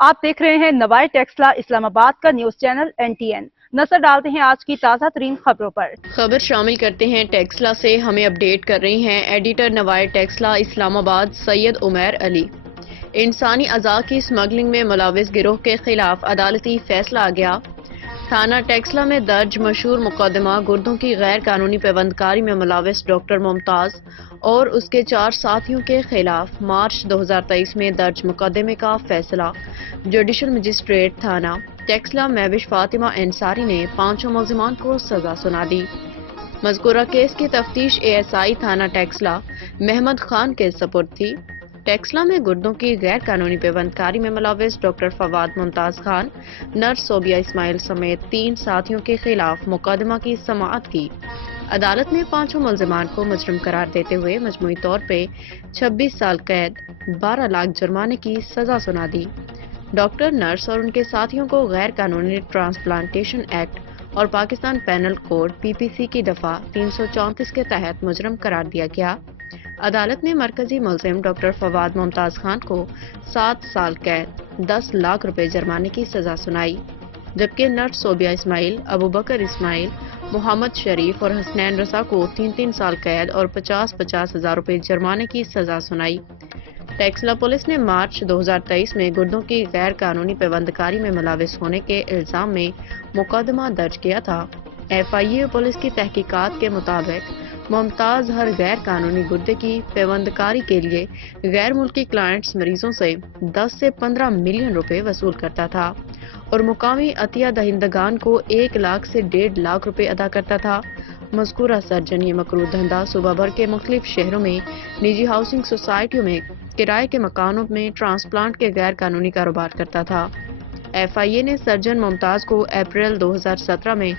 آپ دیکھ رہے ہیں نوائے ٹیکسلا اسلام آباد کا نیوز چینل NTN۔ نظر ڈالتے ہیں آج کی تازہ ترین خبروں پر۔ خبر شامل کرتے ہیں ٹیکسلا سے، ہمیں اپڈیٹ کر رہی ہیں ایڈیٹر نوائے ٹیکسلا اسلام آباد سید عمیر علی۔ انسانی اعضاء کی سمگلنگ میں ملوث گروہ کے خلاف عدالتی فیصلہ آ گیا۔ تھانہ ٹیکسلا میں درج مشہور مقدمہ گردوں کی غیر قانونی پیوندکاری میں ملوث ڈاکٹر ممتاز اور اس کے 4 ساتھیوں کے خلاف مارچ 2023 میں درج مقدمے کا فیصلہ جوڈیشل مجسٹریٹ تھانہ ٹیکسلا مہوش فاطمہ انصاری نے 5 ملزمان کو سزا سنا دی۔ مذکورہ کیس کی تفتیش ASI تھانہ ٹیکسلا محمد خان کے سپرد تھی۔ ٹیکسلا میں گردوں کی غیر قانونی پیوندکاری میں ملوث ڈاکٹر فواد ممتاز خان، نرس صوبیہ اسماعیل سمیت 3 ساتھیوں کے خلاف مقدمہ کی سماعت کی۔ عدالت نے 5 ملزمان کو مجرم قرار دیتے ہوئے مجموعی طور پہ 26 سال قید، 12 لاکھ جرمانے کی سزا سنا دی۔ ڈاکٹر، نرس اور ان کے ساتھیوں کو غیر قانونی ٹرانسپلانٹیشن ایکٹ اور پاکستان پینل کوڈ PPC کی دفعہ 334 کے تحت مجرم قرار دیا گیا۔ عدالت نے مرکزی ملزم ڈاکٹر فواد ممتاز خان کو 7 سال قید، 10 لاکھ روپے جرمانے کی سزا سنائی، جبکہ نرس صوبیہ اسماعیل، ابوبکر اسماعیل، محمد شریف اور حسنین رضا کو 3 سال قید اور 50 ہزار روپے جرمانے کی سزا سنائی۔ ٹیکسلا پولیس نے مارچ 2023 میں گردوں کی غیر قانونی پیوندکاری میں ملوث ہونے کے الزام میں مقدمہ درج کیا تھا۔ FIA پولیس کی تحقیقات کے مطابق ممتاز ہر غیر قانونی گردے کی پیوندکاری کے لیے غیر ملکی کلائنٹس مریضوں سے 10 سے 15 ملین روپے وصول کرتا تھا اور مقامی عطیہ دہندگان کو 1 لاکھ سے 1.5 لاکھ روپے ادا کرتا تھا۔ مذکورہ سرجن یہ مکروہ دھندا صوبہ بھر کے مختلف شہروں میں نجی ہاؤسنگ سوسائٹیوں میں کرائے کے مکانوں میں ٹرانسپلانٹ کے غیر قانونی کاروبار کرتا تھا۔ FIA نے سرجن ممتاز کو اپریل 2017 میں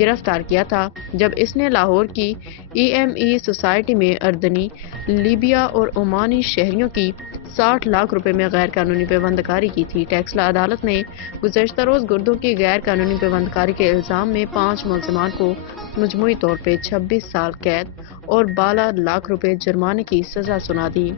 گرفتار کیا تھا، جب اس نے لاہور کی EME سوسائٹی میں اردنی، لیبیا اور عمانی شہریوں کی 60 لاکھ روپے میں غیر قانونی پیوندکاری کی تھی۔ ٹیکسلا عدالت نے گزشتہ روز گردوں کی غیر قانونی پیوندکاری کے الزام میں 5 ملزمان کو مجموعی طور پہ 26 سال قید اور 12 لاکھ روپے جرمانے کی سزا سنا دی۔